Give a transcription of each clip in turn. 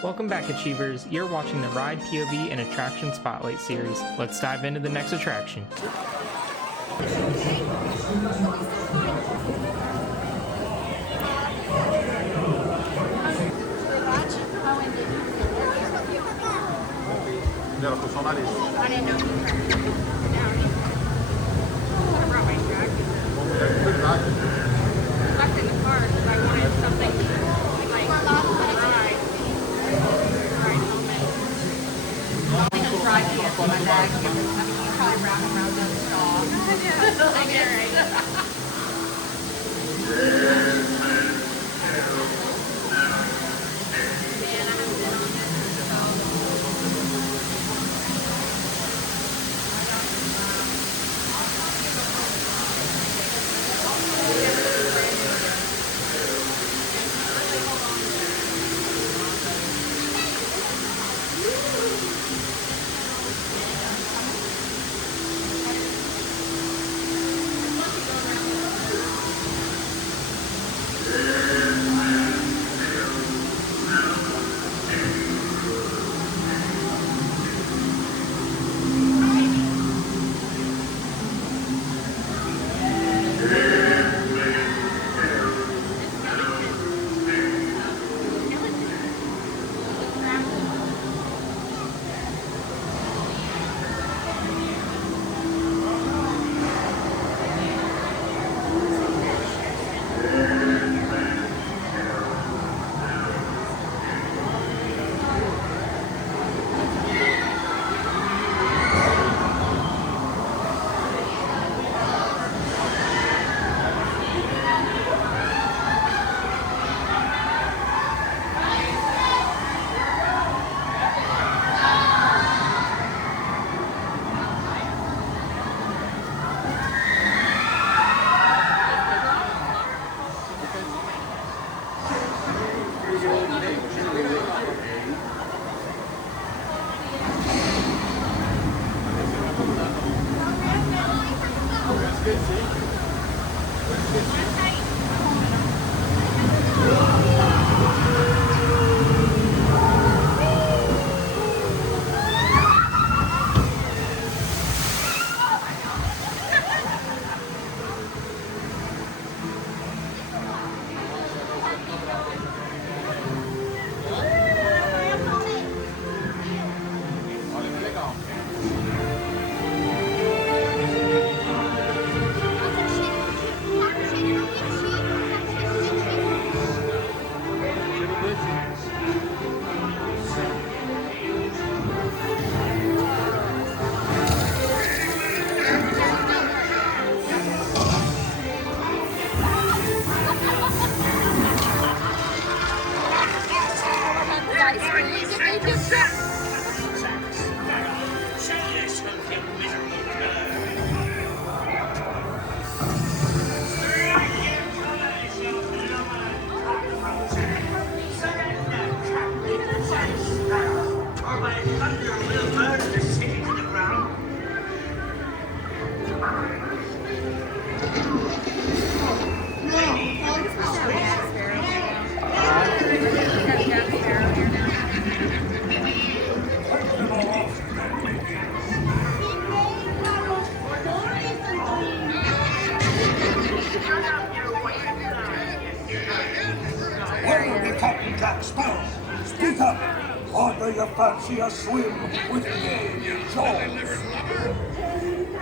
Welcome back, Achievers. You're watching the Ride POV and Attraction Spotlight series. Let's dive into the next attraction. Ya lo puso nariz. I didn't know he was I brought my jacket. Left in the car because I wanted something like ride helmet. I think dry pants in my bag. I mean, you probably wrap them around the straw. I get it, right? Captain Jack Sparrow, speak up! Or do you fancy a swim with gay Jaws?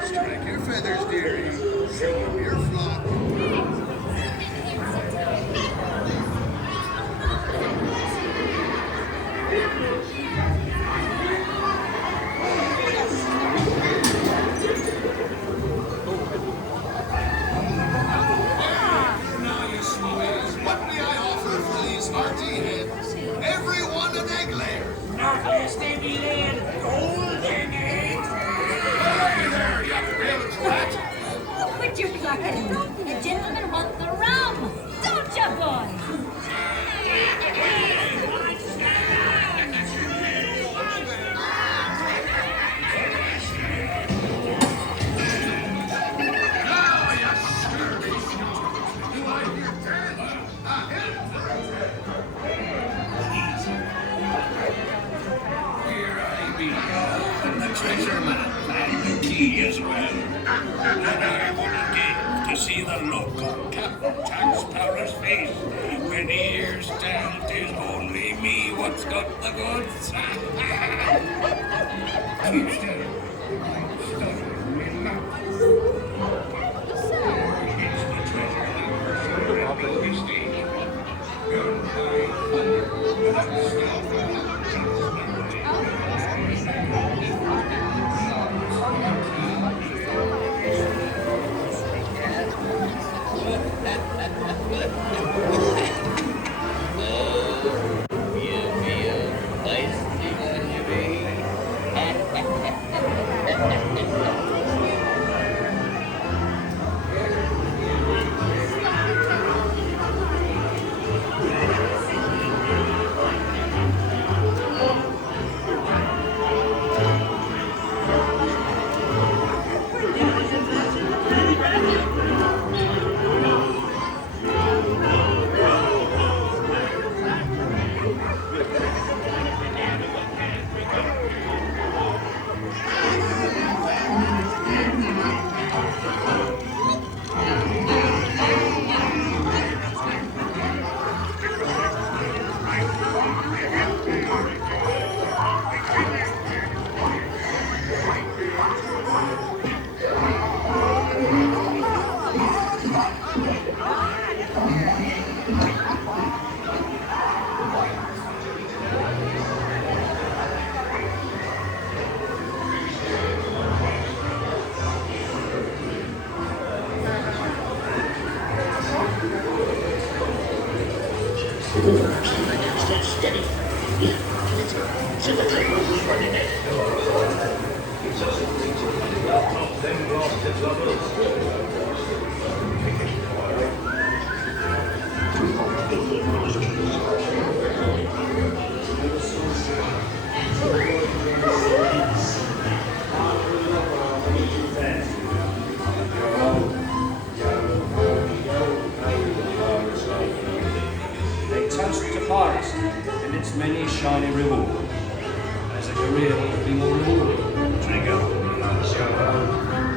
Strike your feathers, dearie. Show 'em your flock. Now, you smokies, what may I offer for these hearty heads? Every one an egg layer. Not less than the land golden eggs! Hey there, you real twat! Would you like it? as well. And I wouldn't give to see the look on Captain Jack Sparrow's face when he hears tell 'tis only me what's got the goods. Keep still. I'm studying me mouth. It's the treasure house of the station. They toast to pirates and its many shiny reward. As a career will be more rewarding. Drink up.